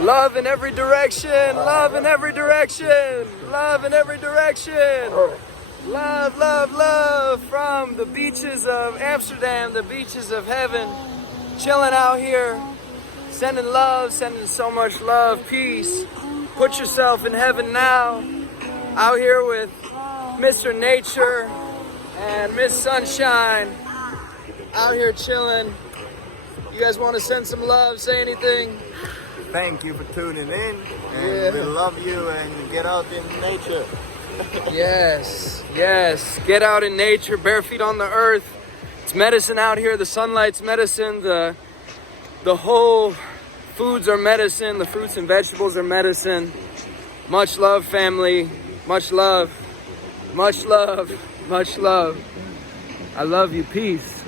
Love in every direction, love in every direction, love in every direction. Love, love, love from the beaches of Amsterdam, the beaches of heaven. Chilling out here, sending love, sending so much love, peace. Put yourself in heaven now. Out here with Mr. Nature and Miss Sunshine. Out here chilling. You guys want to send some love, say anything? Thank you for tuning in, and we love you, and get out in nature. Yes, yes. Get out in nature, bare feet on the earth. It's medicine out here. The sunlight's medicine. The whole foods are medicine. The fruits and vegetables are medicine. Much love, family. Much love. Much love. Much love. I love you. Peace.